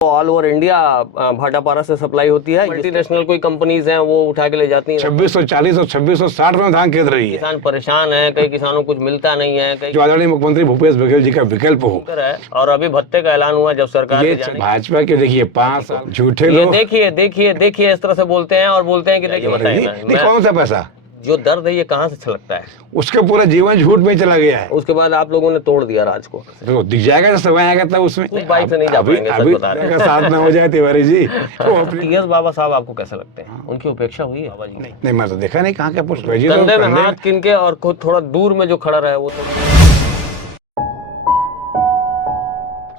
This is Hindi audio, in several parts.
ऑल ओवर इंडिया भाटापारा से सप्लाई होती है। मल्टीनेशनल कोई कंपनीज हैं वो उठा के ले जाती हैं। 2640 और 2660 में धान खेत रही है। किसान परेशान है, कई किसानों को कुछ मिलता नहीं है, कई जो आदरणीय मुख्यमंत्री भूपेश बघेल जी का विकल्प हो है। और अभी भत्ते का ऐलान हुआ जब सरकार ये भाजपा के देखिए 5 साल झूठे ये लोग। देखिए इस तरह से बोलते हैं और बोलते हैं कि देखिए बताइए कौन सा पैसा जो दर्द है ये कहाँ से छलकता है। उसके पूरा जीवन झूठ में चला गया है। उसके बाद आप लोगों ने तोड़ दिया राज को। तो दिख जाएगा जब समय आएगा तब उसमें बाइक से नहीं जा पाएंगे, सच बता रहे हैं। साथ ना हो जाए तिवारी जी तो टीएस बाबा साहब आपको कैसे लगते हैं? उनकी उपेक्षा हुई है बाबा जी? नहीं मैं तो देखा नहीं कहाँ क्या पुष्ट कंधे में हाथ किनके और खुद थोड़ा दूर में जो खड़ा रहा है वो तो।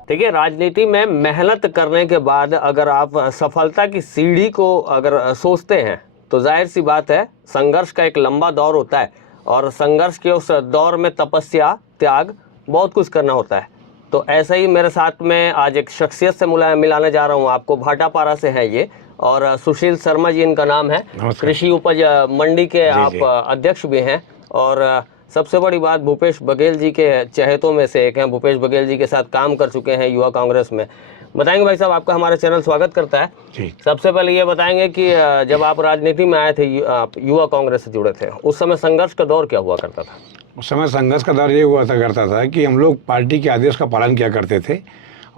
देखिए राजनीति में मेहनत करने के बाद अगर आप सफलता की सीढ़ी को अगर सोचते हैं तो जाहिर सी बात है संघर्ष का एक लंबा दौर होता है और संघर्ष के उस दौर में तपस्या, त्याग, बहुत कुछ करना होता है। तो ऐसा ही मेरे साथ में आज एक शख्सियत से मिलाने जा रहा हूँ आपको। भाटापारा से है ये और सुशील शर्मा जी इनका नाम है। कृषि उपज मंडी के आप अध्यक्ष भी हैं और सबसे बड़ी बात भूपेश बघेल जी के चहेतों में से एक हैं। भूपेश बघेल जी के साथ काम कर चुके हैं युवा कांग्रेस में। बताएंगे भाई साहब, आपका हमारा चैनल स्वागत करता है जी। सबसे पहले ये बताएंगे कि जब आप राजनीति में आए थे, आप युवा कांग्रेस से जुड़े थे, उस समय संघर्ष का दौर क्या हुआ करता था? उस समय संघर्ष का दौर ये हुआ करता था कि हम लोग पार्टी के आदेश का पालन किया करते थे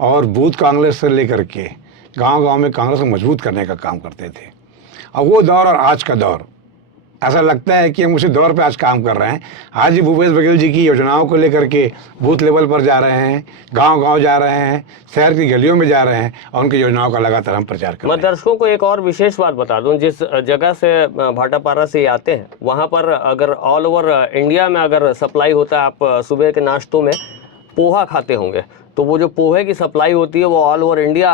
और बूथ कांग्रेस से लेकर के गांव-गांव में कांग्रेस को मजबूत करने का काम करते थे। अब वो दौर और आज का दौर ऐसा लगता है कि हम उसी दौर पे आज काम कर रहे हैं। आज ही भूपेश बघेल जी की योजनाओं को लेकर के बूथ लेवल पर जा रहे हैं, गांव-गांव जा रहे हैं, शहर की गलियों में जा रहे हैं और उनकी योजनाओं का लगातार हम प्रचार कर रहे हैं। मैं दर्शकों को एक और विशेष बात बता दूं, जिस जगह से भाटापारा से आते हैं वहाँ पर अगर ऑल ओवर इंडिया में अगर सप्लाई होता है, आप सुबह के नाश्तों में पोहा खाते होंगे, तो वो जो पोहे की सप्लाई होती है वो ऑल ओवर इंडिया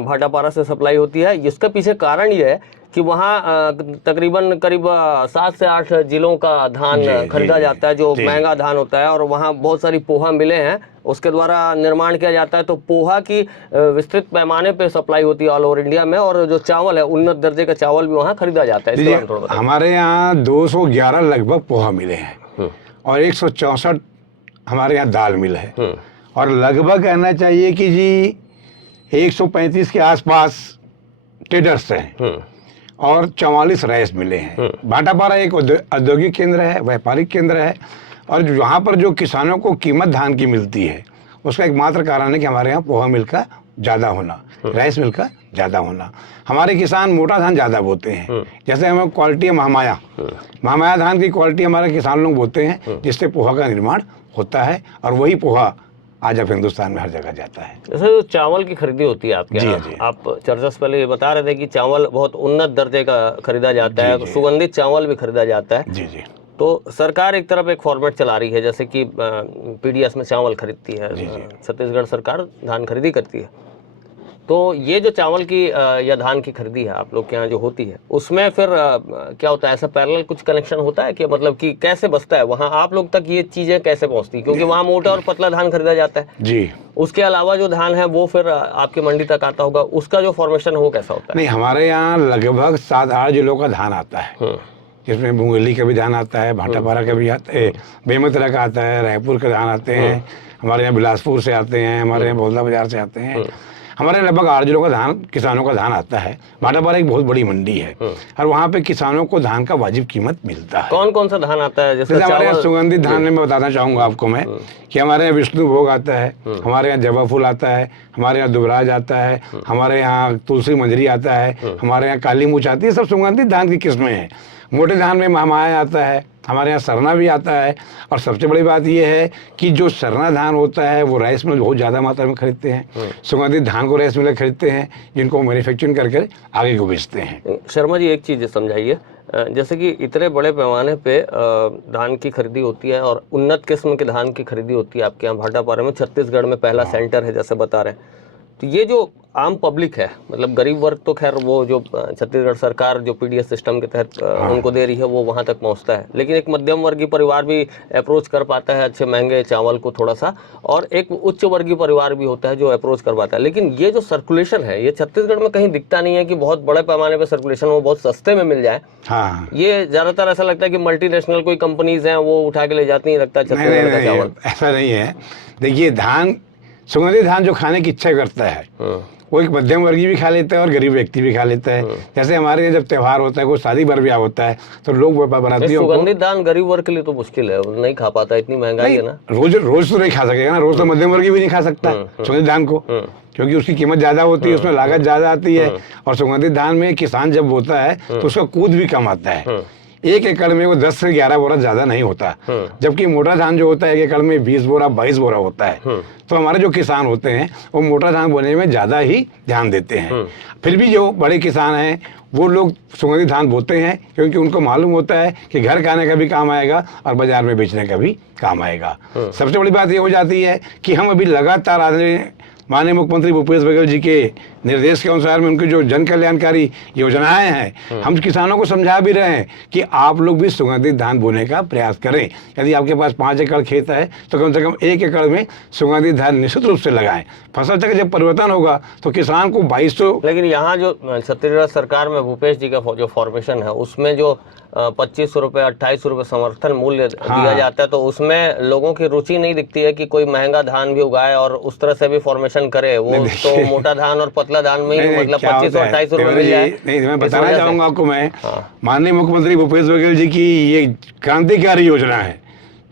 भाटापारा से सप्लाई होती है। इसके पीछे कारण ये है कि वहाँ तकरीबन करीब 7 से 8 जिलों का धान खरीदा जाता है जो महंगा धान होता है और वहाँ बहुत सारी पोहा मिले हैं, उसके द्वारा निर्माण किया जाता है। तो पोहा की विस्तृत पैमाने पे सप्लाई होती है ऑल ओवर इंडिया में और जो चावल है उन्नत दर्जे का चावल भी वहाँ खरीदा जाता है। हमारे यहाँ 211 लगभग पोहा मिले हैं और 164 हमारे यहाँ दाल मिल है और लगभग कहना चाहिए कि जी 135 के आसपास ट्रेडर्स हैं और 44 राइस मिले हैं। भाटापारा एक औद्योगिक केंद्र है, व्यापारिक केंद्र है और यहाँ पर जो किसानों को कीमत धान की मिलती है उसका एकमात्र कारण है कि हमारे यहाँ पोहा मिल का ज़्यादा होना, राइस मिल का ज़्यादा होना। हमारे किसान मोटा धान ज़्यादा बोते हैं, जैसे हमें क्वालिटी है महामाया धान की क्वालिटी हमारे किसान लोग बोते हैं जिससे पोहा का निर्माण होता है और वही पोहा आज अब हिंदुस्तान में हर जगह जाता है। जैसे जो चावल की खरीदी होती है आपके यहाँ, आप चर्चा से पहले बता रहे थे कि चावल बहुत उन्नत दर्जे का खरीदा जाता है, सुगंधित चावल भी खरीदा जाता है। जी। तो सरकार एक तरफ एक फॉर्मेट चला रही है, जैसे कि पीडीएस में चावल खरीदती है, छत्तीसगढ़ सरकार धान खरीदी करती है। तो ये जो चावल की या धान की खरीदी है आप लोग के यहाँ जो होती है, उसमें फिर क्या होता है, ऐसा पैरेलल कुछ कनेक्शन होता है कि मतलब कि कैसे बचता है वहाँ आप लोग तक ये चीज़ें कैसे पहुँचती है? क्योंकि वहाँ मोटा और पतला धान खरीदा जाता है जी। उसके अलावा जो धान है वो फिर आपकी मंडी तक आता होगा, उसका जो फॉर्मेशन है वो कैसा होता है? नहीं, हमारे यहाँ लगभग 7-8 जिलों का धान आता है, जिसमें मुंगेली का भी धान आता है, भाटापारा का भी आता है, बेमेतरा का आता है, रायपुर के धान आते हैं, हमारे यहाँ बिलासपुर से आते हैं, हमारे यहाँ बौद्धा बाजार से आते हैं। हमारे लगभग 8 जिलों का धान, किसानों का धान आता है। भाटापारा एक बहुत बड़ी मंडी है और वहाँ पे किसानों को धान का वाजिब कीमत मिलता है। कौन कौन सा धान आता है? जैसे हमारे यहाँ सुगंधित धान में बताना चाहूँगा आपको मैं कि हमारे यहाँ विष्णु भोग आता है, हमारे यहाँ जवा फूल आता है, हमारे यहाँ दुबराज आता है, हमारे यहाँ तुलसी मंजरी आता है, हमारे यहाँ काली मूछ आती है। सब सुगंधित धान की किस्में हैं। मोटे धान में महामाया आता है, हमारे यहाँ सरना भी आता है और सबसे बड़ी बात यह है कि जो सरना धान होता है वो राइस मिल बहुत ज़्यादा मात्रा में खरीदते हैं। सुगंधित धान को राइस मिल खरीदते हैं जिनको मैन्युफैक्चरिंग करके आगे को बेचते हैं। शर्मा जी एक चीज़ समझाइए, जैसे कि इतने बड़े पैमाने पे धान की खरीदी होती है और उन्नत किस्म के धान की खरीदी होती है आपके यहाँ भाटापारा में, छत्तीसगढ़ में पहला सेंटर है जैसे बता रहे हैं। तो ये जो आम पब्लिक है, मतलब गरीब वर्ग तो खैर वो जो छत्तीसगढ़ सरकार जो पीडीएस सिस्टम के तहत उनको दे रही है वो वहाँ तक पहुँचता है, लेकिन एक मध्यम वर्गीय परिवार भी अप्रोच कर पाता है अच्छे महंगे चावल को थोड़ा सा, और एक उच्च वर्गीय परिवार भी होता है जो अप्रोच कर पाता है। लेकिन ये जो सर्कुलेशन है ये छत्तीसगढ़ में कहीं दिखता नहीं है कि बहुत बड़े पैमाने पर सर्कुलेशन वो बहुत सस्ते में मिल जाए। ये ज़्यादातर ऐसा लगता है कि मल्टीनेशनल कोई कंपनीज हैं वो उठा के ले जाती हैं, लगता है छत्तीसगढ़ का चावल। ऐसा नहीं है। देखिए, धान सुगंधित धान जो खाने की इच्छा करता है वो एक मध्यम वर्गीय भी खा लेता है और गरीब व्यक्ति भी खा लेता है। जैसे हमारे यहाँ जब त्यौहार होता है, कोई शादी ब्याह होता है, तो लोग बारातियों को, सुगंधित धान गरीब वर्ग के लिए तो मुश्किल है, वो नहीं खा पाता, इतनी महंगाई है ना। रोज रोज तो नहीं खा सकेगा ना, रोज तो मध्यम वर्गीय भी नहीं खा सकता सुगंधित धान को, क्योंकि उसकी कीमत ज्यादा होती है, उसमें लागत ज्यादा आती है। और सुगंधित धान में किसान जब बोता है तो उसका कूद भी कम आता है। 1 एकड़ में वो 10 से 11 बोरा ज्यादा नहीं होता, जबकि मोटा धान जो होता है 1 एकड़ में 20 बोरा 22 बोरा होता है। तो हमारे जो किसान होते हैं वो मोटा धान बोने में ज्यादा ही ध्यान देते हैं। फिर भी जो बड़े किसान हैं वो लोग सुगंधित धान बोते हैं, क्योंकि उनको मालूम होता है कि घर खाने का भी काम आएगा और बाजार में बेचने का भी काम आएगा। सबसे बड़ी बात ये हो जाती है कि हम अभी लगातार माननीय मुख्यमंत्री भूपेश बघेल जी के निर्देश के अनुसार में उनकी जो जन कल्याणकारी योजनाएं हैं, हम किसानों को समझा भी रहे हैं कि आप लोग भी सुगंधित धान बोने का प्रयास करें। यदि आपके पास 5 एकड़ खेत है तो कम से कम 1 एकड़ में सुगंधित धान निश्चित रूप से लगाएं। फसल चक्र जब परिवर्तन होगा तो किसान को 2200। लेकिन यहाँ जो छत्तीसगढ़ सरकार में भूपेश जी का जो फॉर्मेशन है उसमें जो 2500 रुपये 2800 रुपये समर्थन मूल्य दिया जाता है, तो उसमें लोगों की रुचि नहीं दिखती है कि कोई महंगा धान भी उगाए और उस तरह से भी फॉर्मेशन करे। वो तो मोटा धान और पतला धान में ही मतलब 2500-2800 रुपये मिल जाए। नहीं, मैं बताना चाहूंगा आपको, मैं माननीय मुख्यमंत्री भूपेश बघेल जी की ये क्रांतिकारी योजना है।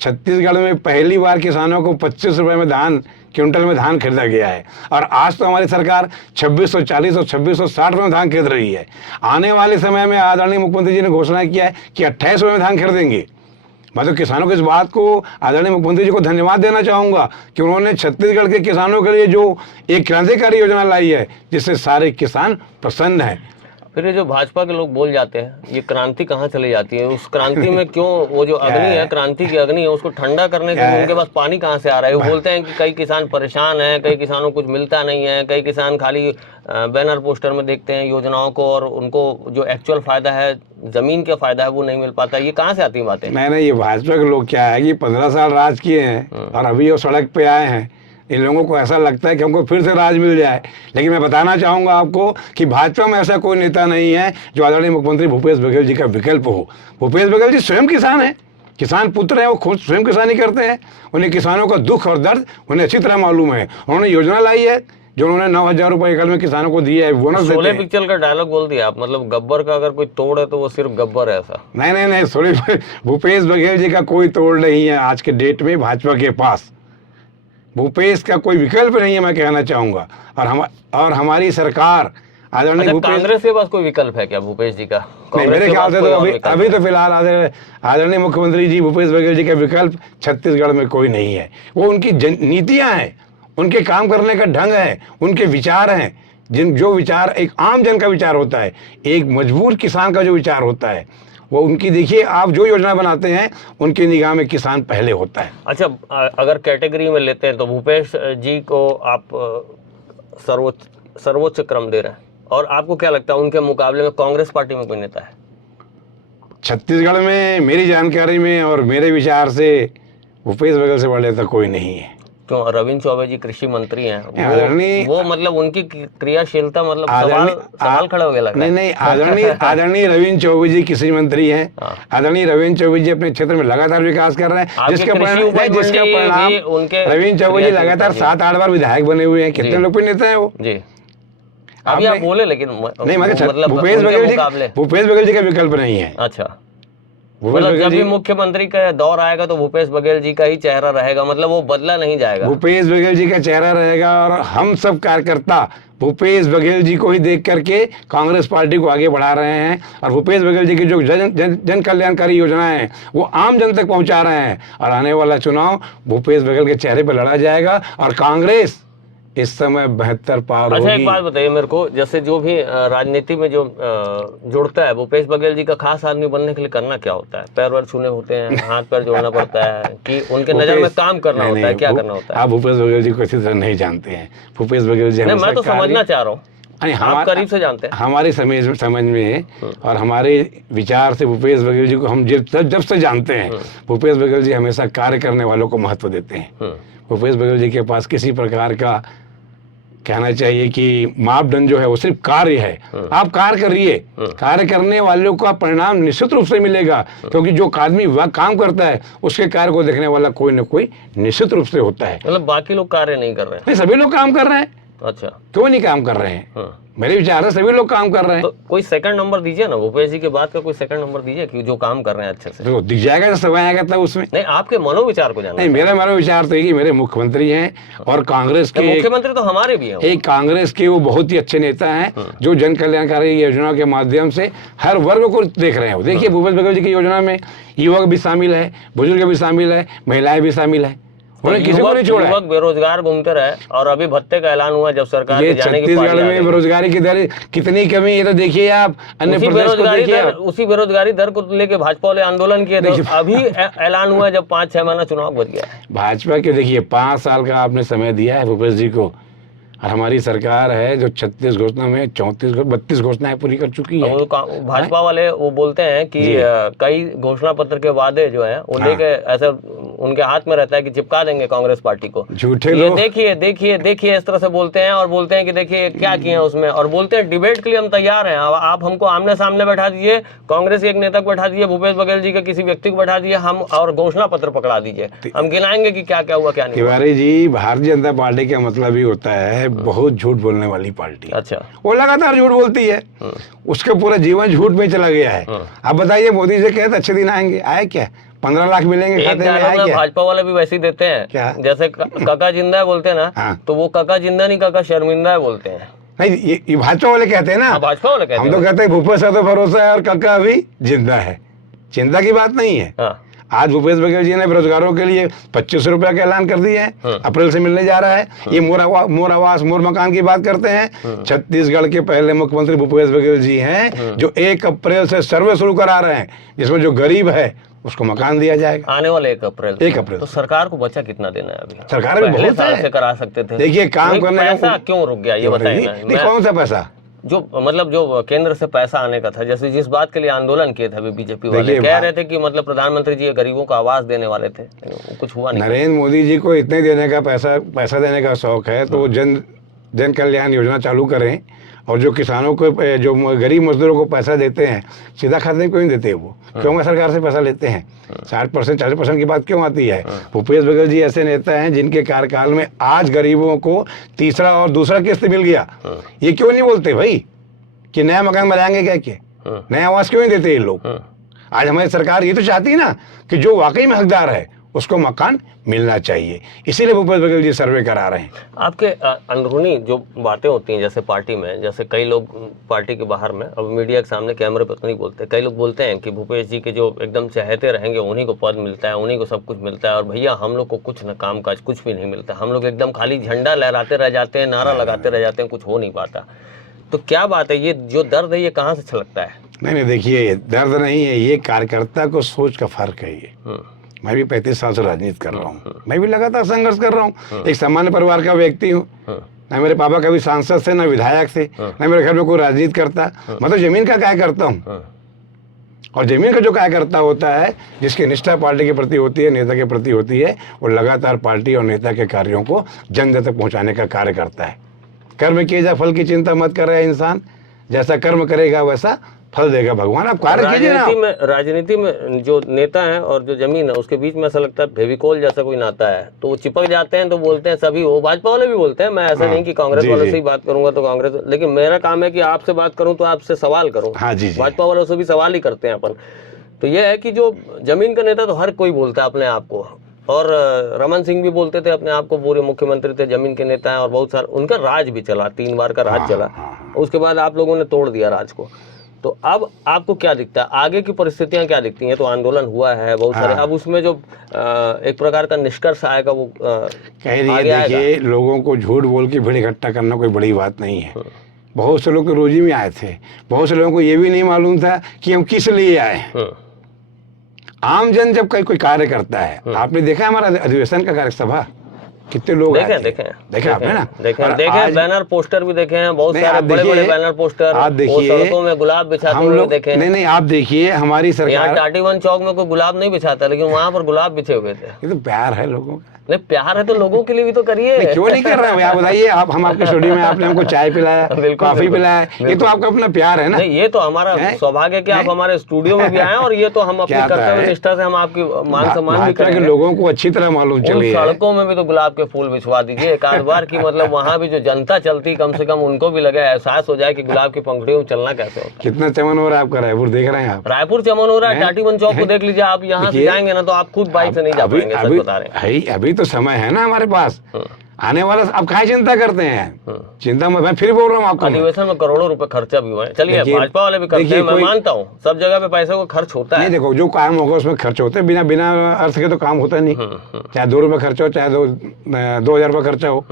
छत्तीसगढ़ में पहली बार किसानों को 25 रुपये में क्विंटल में धान खरीदा गया है, और आज तो हमारी सरकार 2640 और 2660 रुपये में धान खरीद रही है। आने वाले समय में आदरणीय मुख्यमंत्री जी ने घोषणा किया है कि 28 रुपये में धान खरीदेंगे। मैं तो किसानों की इस बात को आदरणीय मुख्यमंत्री जी को धन्यवाद देना चाहूंगा कि उन्होंने छत्तीसगढ़ के किसानों के लिए जो एक क्रांतिकारी योजना लाई है, जिससे सारे किसान प्रसन्न हैं। फिर ये जो भाजपा के लोग बोल जाते हैं, ये क्रांति कहाँ चली जाती है? उस क्रांति में क्यों वो जो अग्नि है, क्रांति की अग्नि है, उसको ठंडा करने के लिए उनके पास पानी कहाँ से आ रहा है? वो बोलते हैं कि कई किसान परेशान हैं, कई किसानों को कुछ मिलता नहीं है, कई किसान खाली बैनर पोस्टर में देखते हैं योजनाओं को और उनको जो एक्चुअल फायदा है, जमीन का फायदा है, वो नहीं मिल पाता। ये कहाँ से आती बातें? नहीं, ये भाजपा के लोग क्या है कि 15 साल राज किए हैं और अभी वो सड़क पे आए हैं। इन लोगों को ऐसा लगता है कि हमको फिर से राज मिल जाए, लेकिन मैं बताना चाहूँगा आपको कि भाजपा में ऐसा कोई नेता नहीं है जो आदरणीय मुख्यमंत्री भूपेश बघेल जी का विकल्प हो। भूपेश बघेल जी स्वयं किसान हैं, किसान पुत्र हैं, वो खुद स्वयं किसानी करते हैं। उन्हें किसानों का दुख और दर्द उन्हें अच्छी तरह मालूम है। उन्होंने योजना लाई है जो उन्होंने 9000 रुपये एकड़ में किसानों को दिया है, बोनस देते हैं। पिक्चर का डायलॉग बोल दिया आप, मतलब गब्बर का अगर कोई तोड़ है तो वो सिर्फ गब्बर है ऐसा? नहीं, सॉरी, भूपेश बघेल जी का कोई तोड़ नहीं है आज के डेट में भाजपा के पास। भूपेश का कोई विकल्प नहीं है, मैं कहना चाहूंगा। और हमारी सरकार आदरणीय कांग्रेस के पास कोई विकल्प है क्या भूपेश जी का? नहीं, मेरे ख्याल से तो अभी तो फिलहाल आदरणीय मुख्यमंत्री जी भूपेश बघेल जी का विकल्प छत्तीसगढ़ में कोई नहीं है। वो उनकी नीतियां हैं, उनके काम करने का ढंग है, उनके विचार हैं। जो विचार एक आम जन का विचार होता है, एक मजबूर किसान का जो विचार होता है, वो उनकी, देखिए आप जो योजना बनाते हैं उनकी निगाह में किसान पहले होता है। अच्छा, अगर कैटेगरी में लेते हैं तो भूपेश जी को आप सर्वोच्च क्रम दे रहे हैं, और आपको क्या लगता है उनके मुकाबले में कांग्रेस पार्टी में कोई नेता है? छत्तीसगढ़ में मेरी जानकारी में और मेरे विचार से भूपेश बघेल से बड़ा नेता कोई नहीं है। क्यों? रविंद्र चौबे जी कृषि मंत्री हैं, वो मतलब उनकी क्रियाशीलता मतलब सवाल खड़ा हो गया लग रहा है। नहीं, आदरणीय रविंद्र चौबे जी कृषि मंत्री हैं। आदरणीय रविंद्र चौबे जी अपने क्षेत्र में लगातार विकास कर रहे हैं, जिसका परिणाम रविंद्र चौबे जी लगातार 7-8 बार विधायक बने हुए हैं। कितने लोकप्रिय नेता है वो जी। अभी आप बोले, लेकिन नहीं, मतलब भूपेश बघेल जी का विकल्प नहीं है। अच्छा, मतलब जब भी मुख्यमंत्री का दौर आएगा तो भूपेश बघेल जी का ही चेहरा रहेगा, मतलब वो बदला नहीं जाएगा। भूपेश बघेल जी का चेहरा रहेगा, और हम सब कार्यकर्ता भूपेश बघेल जी को ही देख करके कांग्रेस पार्टी को आगे बढ़ा रहे हैं। और भूपेश बघेल जी की जो जन कल्याणकारी योजनाएं हैं वो आम जन तक पहुंचा रहे हैं। और आने वाला चुनाव भूपेश बघेल के चेहरे पर लड़ा जाएगा और कांग्रेस इस समय 72 पार होगी। अच्छा, एक बात बताइए मेरे को, जैसे जो भी राजनीति में जो जुड़ता है, भूपेश बघेल जी का खास आदमी बनने के लिए करना क्या होता है? पैर वैर छूने होते हैं, हाथ पैर जोड़ना पड़ता है, कि उनके नजर में काम करना होता है? क्या करना होता है? आप भूपेश बघेल जी को इसी तरह नहीं जानते हैं। भूपेश बघेल जी, मैं तो समझना चाह रहा हूँ, आप करीब से जानते हैं। हमारी समझ में और हमारे विचार से भूपेश बघेल जी को हम जब से जानते हैं, भूपेश बघेल जी हमेशा कार्य करने वालों को महत्व देते हैं। भूपेश बघेल जी के पास किसी प्रकार का, कहना चाहिए कि मापदंड जो है वो सिर्फ कार्य है। आप कार्य करिए, कार्य करने वालों का परिणाम निश्चित रूप से मिलेगा, क्योंकि जो आदमी वह काम करता है उसके कार्य को देखने वाला कोई न कोई निश्चित रूप से होता है। मतलब बाकी लोग कार्य नहीं कर रहे हैं? नहीं, सभी लोग काम कर रहे हैं। अच्छा, क्यों नहीं काम कर रहे हैं? मेरे विचार से सभी लोग काम कर रहे हैं। तो कोई सेकंड नंबर दीजिए ना, भूपेश जी के बाद का कोई सेकंड नंबर दीजिए कि जो काम कर रहे हैं अच्छे से। तो दी जाएगा जब समय आएगा तब उसमें। नहीं, आपके मनोविचार को जानना। नहीं, मेरा विचार तो है कि मेरे मुख्यमंत्री हैं और कांग्रेस के मुख्यमंत्री तो हमारे भी हैं। एक कांग्रेस के वो बहुत ही अच्छे नेता हैं जो जन कल्याणकारी योजनाओं के माध्यम से हर वर्ग को देख रहे हैं। देखिए भूपेश बघेल जी की योजना में युवक भी शामिल है, बुजुर्ग भी शामिल है, महिलाएं भी शामिल है, उन्हें किसी को नहीं छोड़ा। युवक बेरोजगार घूमते रहे और अभी भत्ते का ऐलान हुआ जब सरकार ये जाने की छत्तीसगढ़ में बेरोजगारी की दर कितनी कमी है, तो देखिए आप अन्य प्रदेश को देखिए। उसी बेरोजगारी दर को लेके भाजपा वाले आंदोलन किए थे, अभी ऐलान हुआ जब 5-6 महीना चुनाव बच गया। भाजपा के देखिए 5 साल का आपने समय दिया है भूपेश जी को, और हमारी सरकार है जो 36 घोषणा में 32 घोषणाएं पूरी कर चुकी है। भाजपा वाले वो बोलते हैं कि कई घोषणा पत्र के वादे जो हैं वो लेके ऐसे उनके हाथ में रहता है कि चिपका देंगे कांग्रेस पार्टी को। झूठे लोग देखिए इस तरह से बोलते हैं और बोलते हैं कि देखिए क्या किए हैं उसमें, और बोलते हैं डिबेट के लिए हम तैयार हैं, आप हमको आमने सामने बैठा दीजिए, कांग्रेस के एक नेता को बैठा दीजिए, भूपेश बघेल जी के किसी व्यक्ति को बैठा दीजिए, हम और घोषणा पत्र पकड़ा दीजिए, हम गिनाएंगे कि क्या क्या हुआ क्या नहीं। तिवारी जी, भारतीय जनता पार्टी का मतलब ही होता है बहुत झूठ बोलने वाली पार्टी। अच्छा, वो लगातार झूठ बोलती है, उसके पूरा जीवन झूठ में चला गया है। अब बताइए, मोदी जी कहते अच्छे दिन आएंगे, आए क्या? 15 लाख मिलेंगे खाते में, आए क्या? भाजपा वाले भी वैसे ही देते हैं क्या? जैसे काका जिंदा है बोलते हैं ना, हाँ। तो वो काका जिंदा नहीं, काका शर्मिंदा है बोलते हैं। नहीं, ये भाजपा वाले कहते हैं ना, भाजपा वाले कहते हैं। हम तो कहते हैं भूपेश से तो भरोसा है और काका अभी जिंदा है, चिंता की बात नहीं है। हाँ। आज भूपेश बघेल जी ने बेरोजगारों के लिए 2500 रुपया का ऐलान कर दिया है, अप्रैल से मिलने जा रहा है। ये मोर आवास मोर मकान की बात करते हैं। छत्तीसगढ़ के पहले मुख्यमंत्री भूपेश बघेल जी हैं जो 1 अप्रैल से सर्वे शुरू करा रहे हैं, जिसमें जो गरीब है उसको मकान दिया जाएगा आने वाले 1 अप्रैल। तो सरकार को बचा कितना देना है? अभी सरकार भी बहुत से करा सकते थे। देखिए काम करने का पैसा क्यों रुक गया ये बताइए। कौन सा पैसा? जो मतलब जो केंद्र से पैसा आने का था, जैसे जिस बात के लिए आंदोलन किए थे अभी बीजेपी वाले, कह रहे थे कि मतलब प्रधानमंत्री जी गरीबों को आवास देने वाले थे, कुछ हुआ नहीं। नरेंद्र मोदी जी को इतने देने का पैसा देने का शौक है तो जन कल्याण योजना चालू करें, और जो किसानों को, जो गरीब मजदूरों को पैसा देते हैं सीधा खाते में क्यों नहीं देते? वो क्यों सरकार से पैसा लेते हैं? 60% 40% की बात क्यों आती है? भूपेश बघेल जी ऐसे नेता हैं जिनके कार्यकाल में आज गरीबों को तीसरा और दूसरा किस्त मिल गया। ये क्यों नहीं बोलते भाई कि नया मकान बनाएंगे? क्या नया आवास क्यों नहीं देते ये लोग? आज हमारी सरकार ये तो चाहती है ना कि जो वाकई में हकदार है उसको मकान मिलना चाहिए, इसीलिए भूपेश बघेल जी सर्वे करा रहे हैं। आपके अंदरूनी जो बातें होती हैं जैसे पार्टी में, जैसे कई लोग पार्टी के बाहर में, अब मीडिया के सामने कैमरे पर तो नहीं बोलते, कई लोग बोलते हैं कि भूपेश जी के जो एकदम चहेते रहेंगे उन्हीं को पद मिलता है, उन्हीं को सब कुछ मिलता है, और भैया हम लोग को कुछ न काम काज कुछ भी नहीं मिलता, हम लोग एकदम खाली झंडा लहराते रह जाते हैं, नारा लगाते रह जाते हैं, कुछ हो नहीं पाता। तो क्या बात है, ये जो दर्द है ये कहाँ से छलकता है? नहीं, देखिए दर्द नहीं है, ये कार्यकर्ता को सोच का फर्क है। ये मैं भी 35 साल से राजनीति कर रहा हूँ, मैं भी लगातार संघर्ष कर रहा हूँ। एक सामान्य परिवार का व्यक्ति हूँ, ना मेरे पापा कभी सांसद थे, ना विधायक थे, ना मेरे घर में कोई राजनीति करता। मैं तो जमीन का कार्य करता हूँ, और जमीन का जो कार्यकर्ता होता है, जिसकी निष्ठा पार्टी के प्रति होती है, नेता के प्रति होती है, वो लगातार पार्टी और नेता के कार्यों को जन जन तक पहुँचाने का कार्य करता है। कर्म किए जा फल की चिंता मत करे इंसान, जैसा कर्म करेगा वैसा फल देगा भगवान। आप कार्य कीजिए ना। राजनीति में जो नेता है और जो जमीन है उसके बीच में ऐसा लगता है फेविकोल जैसा कोई नाता है, तो वो चिपक जाते हैं, तो बोलते हैं सभी, वो भाजपा वाले भी बोलते हैं, मैं ऐसा नहीं कि कांग्रेस वालों से ही बात करूंगा तो कांग्रेस, लेकिन मेरा काम है कि आपसे बात करूं तो आपसे सवाल करूं। भाजपा वालों से भी सवाल ही करते हैं अपन। तो ये है कि जो जमीन का नेता तो हर कोई बोलता है अपने आप को, और रमन सिंह भी बोलते थे अपने आप को, पूरे मुख्यमंत्री थे, जमीन के नेता हैं, और बहुत सारा उनका राज भी चला, 3 बार का राज चला। उसके बाद आप लोगों ने तोड़ दिया राज को। तो अब आपको क्या दिखता है, आगे की परिस्थितियां क्या दिखती हैं? तो आंदोलन हुआ है बहुत सारे, अब उसमें जो एक प्रकार का निष्कर्ष आएगा वो कह रही है। देखिए, लोगों को झूठ बोल के भीड़ इकट्ठा करना कोई बड़ी बात नहीं है। बहुत से लोग तो रोजी में आए थे, बहुत से लोगों को ये भी नहीं मालूम था कि हम किस लिए आए। आम जन जब कोई कार्य करता है, आपने देखा हमारा अधिवेशन का कार्य सभा कितने लोग देखे आपने ना, देखे बैनर पोस्टर भी देखे हैं, बहुत सारे बड़े-बड़े बैनर पोस्टर, आप देखिए सड़कों में गुलाब बिछाते हुए देखे। नहीं, आप देखिए हमारी सरकार, टाटीवन चौक में कोई गुलाब नहीं बिछाता, लेकिन वहाँ पर गुलाब बिछे हुए थे। ये तो प्यार है लोगों का। नहीं, प्यार है तो लोगों के लिए भी तो करिए। क्यों नहीं कर रहे हैं आप बताइए? आप हम आपके स्टूडियो में, आपने हमको चाय पिलाया, कॉफी पिलाया, ये तो आपका अपना प्यार है ना। नहीं, ये तो हमारा सौभाग्य कि आप हमारे स्टूडियो में भी आए, और ये तो हम अपनी कर्तव्य निष्ठा से हम आपकी मान सम्मान भी करेंगे। लोगों को अच्छी तरह मालूम चले, सड़कों में भी तो गुलाब के फूल बिछवा दीजिए एक आध बार की, मतलब वहाँ भी जो जनता चलती कम से कम उनको भी लगे, एहसास हो जाए कि गुलाब की पंखुड़ियों में चलना कैसे होता है। कितना चमन हो रहा है आपका, रायपुर देख रहे हैं आप? रायपुर चमन हो रहा है, टाटीबंद चौक को देख लीजिए आप, यहाँ से देखिए, जाएंगे ना तो आप खुद बाइक से नहीं जा पाएंगे, सच बता रहे हैं। अभी तो समय है ना हमारे पास आने वाला, अब काहे चिंता करते हैं? चिंता मैं फिर बोल रहा हूँ आपको, अधिवेशन में करोड़ों रुपए खर्चा भी हुआ है। चलिए भाजपा वाले भी करते हैं, मैं मानता हूँ सब जगह पे पैसे को खर्च होता है। नहीं देखो, जो काम होगा उसमें खर्च होते हैं, बिना अर्थ के तो काम होता नहीं। चाहे 2 रुपये खर्चा हो, चाहे 2,000 रुपये खर्चा हो।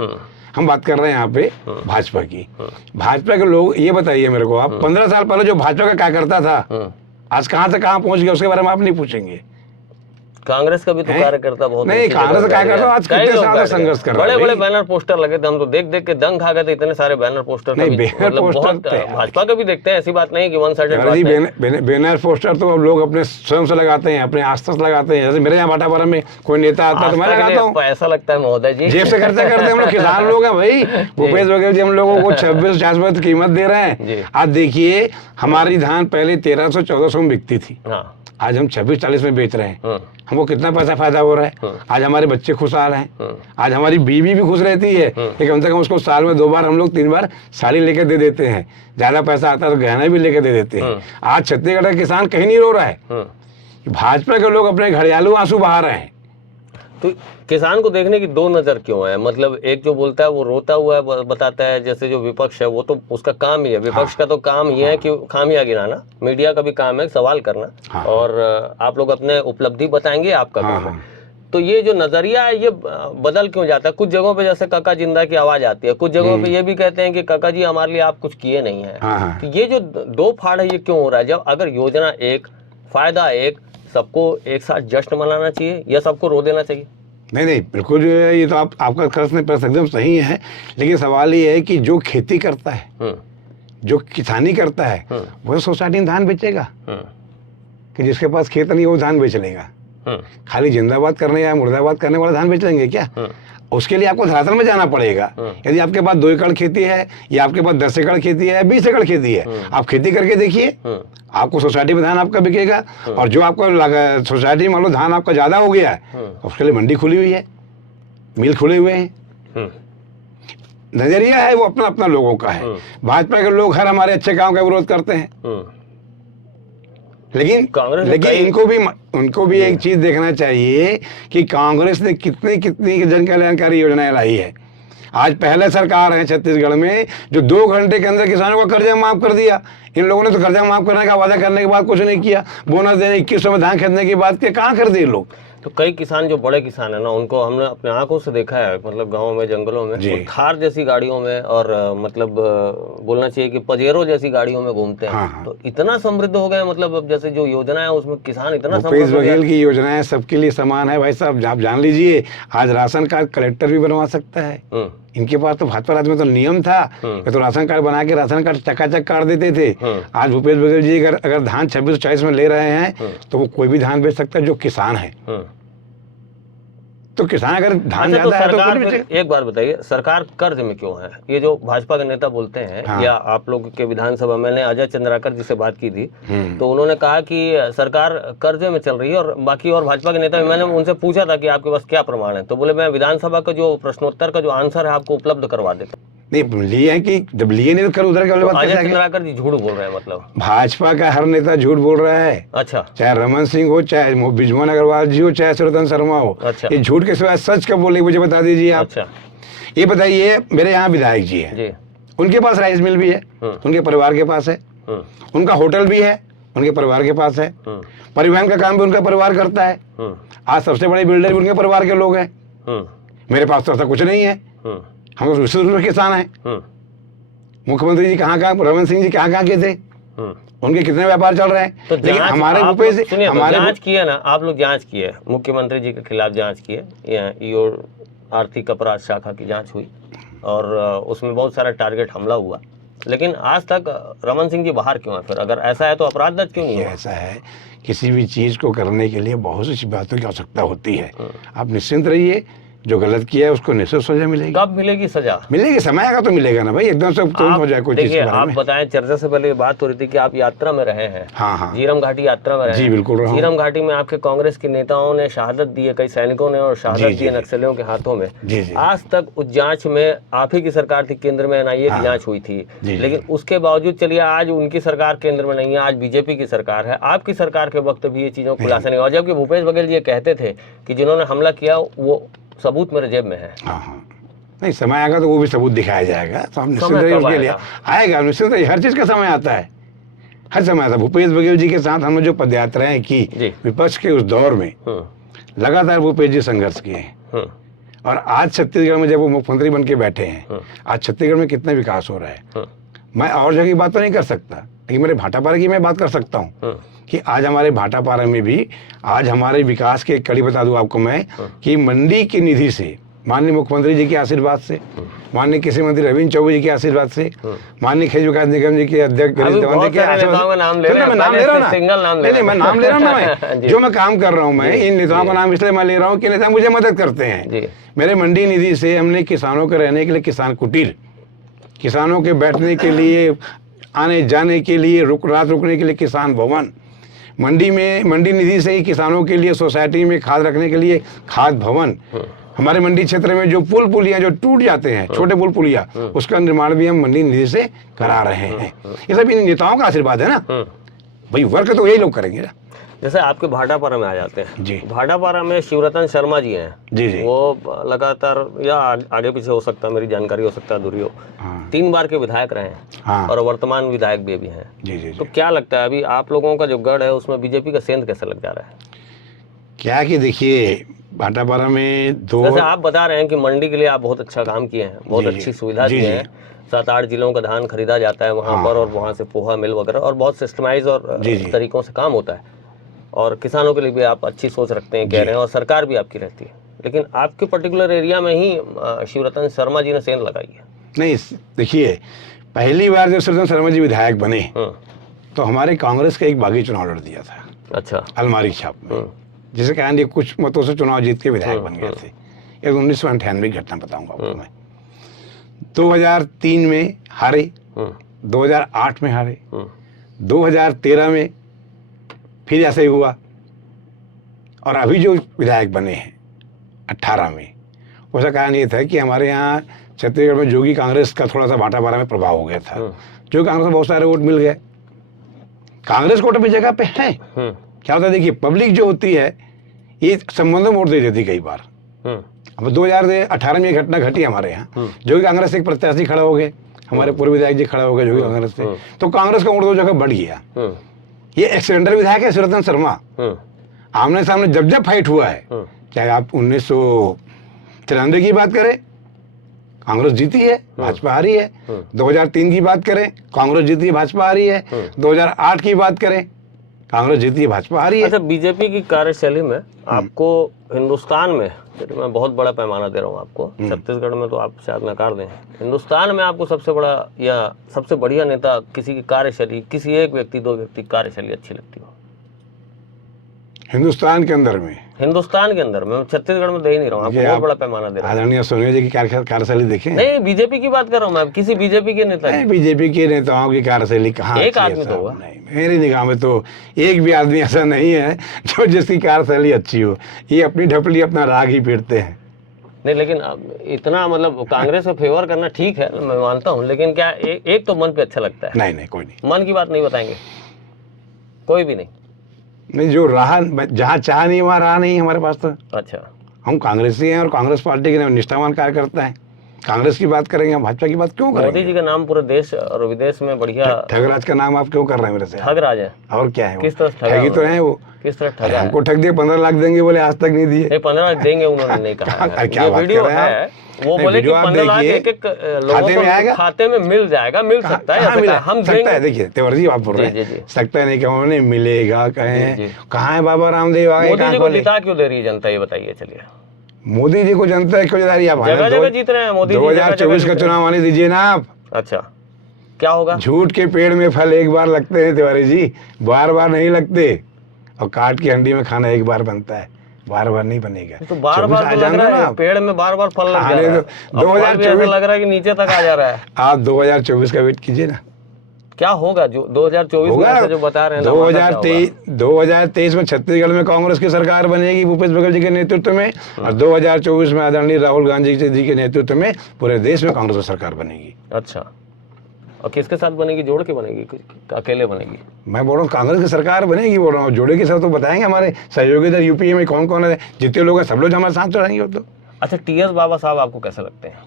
हम बात कर रहे हैं यहाँ पे भाजपा की। भाजपा के लोग ये बताइए मेरे को, आप 15 साल पहले जो भाजपा का क्या करता था, आज कहाँ से कहाँ पहुंच गया, उसके बारे में आप नहीं पूछेंगे। कांग्रेस का भी तो कार्यकर्ता बहुत नहीं, कांग्रेस का कार्यकर्ता आज कितने साल से संघर्ष कर रहा है। बड़े बड़े बैनर पोस्टर लगे थे, हम तो देख देख के दंग खा गए थे, इतने सारे बैनर पोस्टर। नहीं, बैनर पोस्टर भाजपा का भी देखते हैं, ऐसी बात नहीं कि वन साइडेड। बैनर पोस्टर तो लोग अपने स्वयं से लगाते हैं, अपने आस्था से लगाते हैं। जैसे मेरे यहाँ भाटापारा में कोई नेता आता है तो मैं लगाता हूँ। ऐसा लगता है महोदय जी, जेब से खर्चा करते हैं हम लोग, किसान लोग हैं भाई। भूपेश बघेल जी हम लोगों को 26-40 रुपए कीमत दे रहे हैं। आज देखिए, हमारी धान पहले 1300-1400 में बिकती थी, आज हम 26-40 में बेच रहे हैं। हमको कितना पैसा फायदा हो रहा है। आज हमारे बच्चे खुशहाल हैं, आज हमारी बीवी भी खुश रहती है कि कम से कम उसको साल में 2 बार, हम लोग 3 बार साड़ी लेके दे देते हैं। ज्यादा पैसा आता है तो गहना भी लेके दे देते हैं। आज छत्तीसगढ़ का किसान कहीं नहीं रो रहा है, भाजपा के लोग अपने घड़ियालू आंसू बहा रहे हैं। तो किसान को देखने की 2 नजर क्यों है? मतलब एक जो बोलता है वो रोता हुआ है, बताता है, जैसे जो विपक्ष है वो तो उसका काम ही है, विपक्ष का तो काम ये है कि खामियां गिनाना, मीडिया का भी काम है सवाल करना, और आप लोग अपने उपलब्धि बताएंगे, आपका काम है। तो ये जो नजरिया है ये बदल क्यों जाता है? कुछ जगहों पे जैसे काका जिंदा की आवाज आती है, कुछ जगहों पे ये भी कहते हैं कि काका जी हमारे लिए आप कुछ किए नहीं है। तो ये जो 2 फाड़ है ये क्यों हो रहा है? जब अगर योजना एक, फायदा एक, सबको एक साथ जश्न मनाना चाहिए या सबको रो देना चाहिए? नहीं, बिल्कुल जो है ये तो आपका प्रश्न एकदम सही है, लेकिन सवाल ये है कि जो खेती करता है, जो किसानी करता है, वो सोसाइटी में धान बेचेगा कि जिसके पास खेत नहीं वो धान बेच लेगा? खाली जिंदाबाद करने या मुर्दाबाद करने वाला धान बेच लेंगे क्या? उसके लिए आपको धरातल में जाना पड़ेगा। यदि आपके पास 2 एकड़ खेती है या आपके पास 10 एकड़ खेती है या 20 एकड़ खेती है, आप खेती करके देखिए, आपको सोसाइटी में धान आपका बिकेगा। और जो आपको सोसाइटी मान लो धान आपका ज्यादा हो गया है, उसके लिए मंडी खुली हुई है, मिल खुले हुए हैं। नजरिया है वो अपना अपना लोगों का है। भाजपा के लोग हर हमारे अच्छे काम का विरोध करते हैं, लेकिन उनको भी एक चीज देखना चाहिए कि कांग्रेस ने कितनी जन कल्याणकारी योजनाएं लाई है। आज पहले सरकार है छत्तीसगढ़ में जो 2 घंटे के अंदर किसानों का कर्जा माफ कर दिया। इन लोगों ने तो कर्जा माफ करने का वादा करने के बाद कुछ नहीं किया। बोनस देने 2100 में धान खरीदने की बात कहाँ कर दिए लोग। तो कई किसान जो बड़े किसान है ना, उनको हमने अपने आंखों से देखा है, मतलब गाँव में, जंगलों में, थार जैसी गाड़ियों में और मतलब बोलना चाहिए कि पजेरो जैसी गाड़ियों में घूमते हैं। तो इतना समृद्ध हो गए, मतलब अब जैसे जो योजना है उसमें किसान इतना भूपेश बघेल की योजनाएं सबके लिए समान है भाई साहब। आप जान लीजिए, आज राशन कार्ड कलेक्टर भी बनवा सकता है। इनके पास तो भाजपा राज में तो नियम था कि तो राशन कार्ड बना के राशन कार्ड चकाचक काट देते थे। आज भूपेश बघेल जी अगर धान 2640 में ले रहे हैं तो वो कोई भी धान बेच सकता है जो किसान है। तो किसान अगर धान ज्यादा है तो एक बार बताइए, सरकार कर्ज में क्यों है? ये जो भाजपा के नेता बोलते हैं, या आप लोग के विधानसभा, मैंने अजय चंद्राकर जी से बात की थी तो उन्होंने कहा कि सरकार कर्जे में चल रही है। और बाकी और भाजपा के नेता, मैंने उनसे पूछा था कि आपके पास क्या प्रमाण है, तो बोले मैं विधानसभा का जो प्रश्नोत्तर का जो आंसर है आपको उपलब्ध करवा देता। नहीं लिए हैं कि जब लिए नहीं तो कर उधर का बात। अजय चंद्राकर जी झूठ बोल रहे हैं, मतलब भाजपा का हर नेता झूठ बोल रहा है। अच्छा, चाहे रमन सिंह हो, चाहे बिजमोहन अग्रवाल जी हो, चाहे सुरतन शर्मा हो। अच्छा, ये झूठ के सिवाय सच कब बोले मुझे बता दीजिए आप। अच्छा, ये बताइए, मेरे यहाँ विधायक जी है, उनके पास राइस मिल भी है, उनके परिवार के पास है, उनका होटल भी है, उनके परिवार के पास है, परिवहन का काम भी उनका परिवार करता है। आज सबसे बड़े बिल्डर भी उनके परिवार के लोग हैं। मेरे पास तो ऐसा कुछ नहीं है, हम तो किसान हैं। मुख्यमंत्री जी कहाँ रमन सिंह जी कहाँ के थे, उनके कितने व्यापार चल रहे हैं। तो लेकिन हमारे जांच किए ना आप लोग, जांच किए, मुख्यमंत्री जी के खिलाफ जांच किए, आर्थिक अपराध शाखा की जांच हुई और उसमें बहुत सारा टारगेट हमला हुआ, लेकिन आज तक रमन सिंह जी बाहर क्यों है? फिर अगर ऐसा है तो अपराध दर्ज क्यों नहीं है? ऐसा है, किसी भी चीज को करने के लिए बहुत सी बातों की आवश्यकता होती है। आप निश्चिंत रहिए, जो गलत किया है उसको निश्चित सजा मिलेगी। कब मिलेगी सजा? मिलेगी, समय आएगा तो मिलेगा ना भाई, एकदम से तुरंत हो जाए कोई चीज के देखिए, बारे आप में। बताएं, चर्चा से पहले ये बात हो रही थी कि आप यात्रा में रहे हैं। हाँ हाँ झीरम घाटी यात्रा में रहे जी, हैं। बिल्कुल रहा हूं। झीरम घाटी में आपके कांग्रेस के नेताओं ने शहादत दी है, कई सैनिकों ने, और शहादत दी है नक्सलियों के हाथों में। जी। आज तक उस जांच में आप ही की सरकार थी, केंद्र में एनआईए की हाँ। जांच हुई थी, जी। लेकिन उसके बावजूद चलिए आज उनकी सरकार केंद्र में नहीं है, आज बीजेपी की सरकार है। आपकी सरकार के वक्त भी ये चीजों को खुलासा नहीं हुआ, जबकि भूपेश बघेल जी ये कहते थे कि जिन्होंने हमला किया वो सबूत मेरे जेब में है। हाँ हाँ, नहीं समय आएगा तो वो भी सबूत दिखाया जाएगा, तो हम निश्चित समय ही कब उसके लिए आएगा, निश्चित ही हर चीज का समय आता है, हर समय आता है। भूपेश बघेल जी के साथ हमने जो पदयात्राएं की विपक्ष के उस दौर में, लगातार भूपेश जी संघर्ष किए हैं। और आज छत्तीसगढ़ में जब वो मुख्यमंत्री बन के बैठे हैं, आज छत्तीसगढ़ में कितना विकास हो रहा है। मैं और जगह की बात तो नहीं कर सकता, लेकिन मेरे भाटापारा की मैं बात कर सकता हूँ कि आज हमारे भाटापारा में भी आज हमारे विकास की एक कड़ी बता दूं आपको मैं, कि मंडी की निधि से, माननीय मुख्यमंत्री जी के आशीर्वाद से, माननीय कृषि मंत्री रविंद्र चौबे जी के आशीर्वाद से, माननीय खेत विकास निगम जी के अध्यक्ष गणेश देवान के आशीर्वाद, मैं नाम ले रहा हूँ ना, मैं नाम ले रहा हूँ ना, मैं जो मैं काम कर रहा हूँ, मैं इन नेताओं का नाम इसलिए मैं ले रहा हूँ कि नेता मुझे मदद करते हैं। मेरे मंडी निधि से हमने किसानों के रहने के लिए किसान कुटीर, किसानों के बैठने के लिए, आने जाने के लिए, रात रुकने के लिए किसान भवन, मंडी में मंडी निधि से ही किसानों के लिए सोसाइटी में खाद रखने के लिए खाद भवन, हमारे मंडी क्षेत्र में जो पुल पुलिया जो टूट जाते हैं, छोटे पुल पुलिया, उसका निर्माण भी हम मंडी निधि से करा रहे हैं। ये सब इन नेताओं का आशीर्वाद है ना भाई, वर्क तो यही लोग करेंगे ना। जैसे आपके भाटापारा में आ जाते हैं जी, भाटापारा में शिवरतन शर्मा जी हैं जी, वो लगातार, या आगे पीछे हो सकता है, मेरी जानकारी हो सकता है अधूरी हो, 3 बार के विधायक रहे हैं और वर्तमान विधायक भी हैं। जी। तो क्या लगता है अभी आप लोगों का जो गढ़ है उसमें बीजेपी का सेंध कैसे लग जा रहा है? क्या कि देखिए, भाटापारा में जैसे आप बता रहे हैं कि मंडी के लिए आप बहुत अच्छा काम किए हैं, बहुत अच्छी सुविधा दी है, 7-8 जिलों का धान खरीदा जाता है वहाँ पर, और वहाँ से पोहा मिल वगैरह, और बहुत सिस्टमाइज और तरीकों से काम होता है, और किसानों के लिए भी आप अच्छी सोच रखते हैं, कह रहे हैं, और सरकार भी आपकी रहती है, लेकिन आपके पर्टिकुलर एरिया में ही शिवरतन शर्मा जी ने सेंध लगाई है। नहीं, देखिए, पहली बार जब शिवरतन शर्मा जी विधायक बने तो हमारे कांग्रेस का एक बागी चुनाव लड़ दिया था। अच्छा। अलमारी छाप में, जिसे कहा नहीं, कुछ मतों से चुनाव जीत के विधायक बन गए थे। ये 1998 की घटना बताऊंगा आपको मैं। 2003 में हारे, 2008 में हारे, 2013 में फिर ऐसे ही हुआ, और अभी जो विधायक बने हैं 18 में, उसका कारण ये था कि हमारे यहाँ छत्तीसगढ़ में जोगी कांग्रेस का थोड़ा सा भाटापारा में प्रभाव हो गया था। जो कांग्रेस को बहुत सारे वोट मिल गए, कांग्रेस को अपनी जगह पे है। क्या होता है, देखिए, पब्लिक जो होती है ये संबंधों में वोट दे देती कई बार। अब 2018 में ये घटना घटी हमारे यहाँ, जो कि कांग्रेस से एक प्रत्याशी खड़ा हो गए, हमारे पूर्व विधायक जी खड़ा हो गए जो कि कांग्रेस से, तो कांग्रेस का वोट 2 जगह बढ़ गया। ये एक्सीडेंटल विधायक है शिवरतन शर्मा, आमने सामने जब फाइट हुआ है, चाहे आप 1993 की बात करें, कांग्रेस जीती है, भाजपा हारी है। 2003 की बात करें, कांग्रेस जीती है, भाजपा हारी है। 2008 की बात करें, कांग्रेस जीती है, भाजपा हारी है। अच्छा, बीजेपी की कार्यशैली में आपको हिंदुस्तान में, मैं बहुत बड़ा पैमाना दे रहा हूँ आपको, छत्तीसगढ़ में तो आप शायद नकार दें, हिंदुस्तान में आपको सबसे बड़ा या सबसे बढ़िया नेता किसी की कार्यशैली, किसी एक व्यक्ति 2 व्यक्ति की कार्यशैली अच्छी लगती हो? हिंदुस्तान के अंदर में, हिंदुस्तान के अंदर में, छत्तीसगढ़ में दे ही नहीं रहा हूँ, आपको बहुत बड़ा पैमाना दे रहा हूँ। आदरणीय सोनिया जी की कार्यशैली देखें। नहीं, बीजेपी की बात कर रहा हूँ मैं, किसी बीजेपी के नेता। बीजेपी के नेताओं की कार्यशैली कहाँ? एक आदमी तो होगा। नहीं, मेरी निगाह में तो एक भी आदमी ऐसा नहीं है जो जिसकी कार्यशैली अच्छी हो। ये अपनी ढपली अपना राग ही पीटते हैं। नहीं, लेकिन इतना मतलब कांग्रेस को फेवर करना ठीक है, मैं मानता हूँ, लेकिन क्या एक तो मन पे अच्छा लगता है? नहीं, कोई नहीं। मन की बात नहीं बताएंगे? कोई भी नहीं? नहीं, जो रहा, जहाँ चाह नहीं वहाँ रहा नहीं हमारे पास तो। अच्छा। हम कांग्रेसी हैं और कांग्रेस पार्टी के निष्ठावान कार्यकर्ता हैं। कांग्रेस की बात करेंगे, भाजपा की बात क्यों करेंगे? मोदी जी का नाम पूरे देश और विदेश में बढ़िया। ठगराज का नाम आप क्यों कर रहे हैं मेरे से? ठगराज है और क्या है? किस तरह ठगी तो है वो? किस तरह ठगा? हमको ठग दिए, 15 लाख देंगे बोले, आज तक नहीं दिए। 15 लाख देंगे उन्होंने नहीं कहा। क्या वीडियो है, वो बोले कि 15 लाख एक लोगों को खाते में मिल जाएगा, मिल सकता है, हम देंगे। देखिए तेवर जी, आप बोल रहे हैं सकता नहीं, क्या उन्होंने मिलेगा, कहाँ है बाबा रामदेव? मोदी जी को जिता क्यों दे रही है जनता, ये बताइए। चलिए, मोदी जी को जनता क्यों जिता रही है? जगह जगह जीत रहे हैं मोदी जी। 2024 का चुनाव आने दीजिए ना आप। अच्छा, क्या होगा? झूठ के पेड़ में फल एक बार लगते हैं तिवारी जी, बार बार नहीं लगते, और काट की हंडी में खाना एक बार बनता है। बार बार नहीं बनेगा। तो बार 24 बार आ तो लग जाना रहा ना है पेड़ में बार बार फल लग जा अरे रहा है। तो अब फल भी ऐसा 2024 लग रहा है कि नीचे तक आ जा रहा है। आप 2024 का वेट कीजिए ना, क्या होगा जो 2024 में होगा। ऐसे जो बता रहे हैं धमाका क्या होगा? 2023 में छत्तीसगढ़ में कांग्रेस की सरकार बनेगी भूपेश बघेल जी के नेतृत्व में, और 2024 में आदरणीय राहुल गांधी जी के नेतृत्व में पूरे देश में कांग्रेस की सरकार बनेगी। अच्छा, और किसके साथ बनेगी? जोड़ के बनेगी कि अकेले बनेगी? मैं बोल रहा हूँ कांग्रेस की सरकार बनेगी, बोल रहा हूँ। जोड़े के साथ तो बताएंगे हमारे सहयोगी इधर यूपीए में कौन कौन है, जितने लोग हैं सब लोग हमारे साथ तो रहेंगे। वो तो अच्छा, टीएस बाबा साहब आपको कैसे लगते हैं?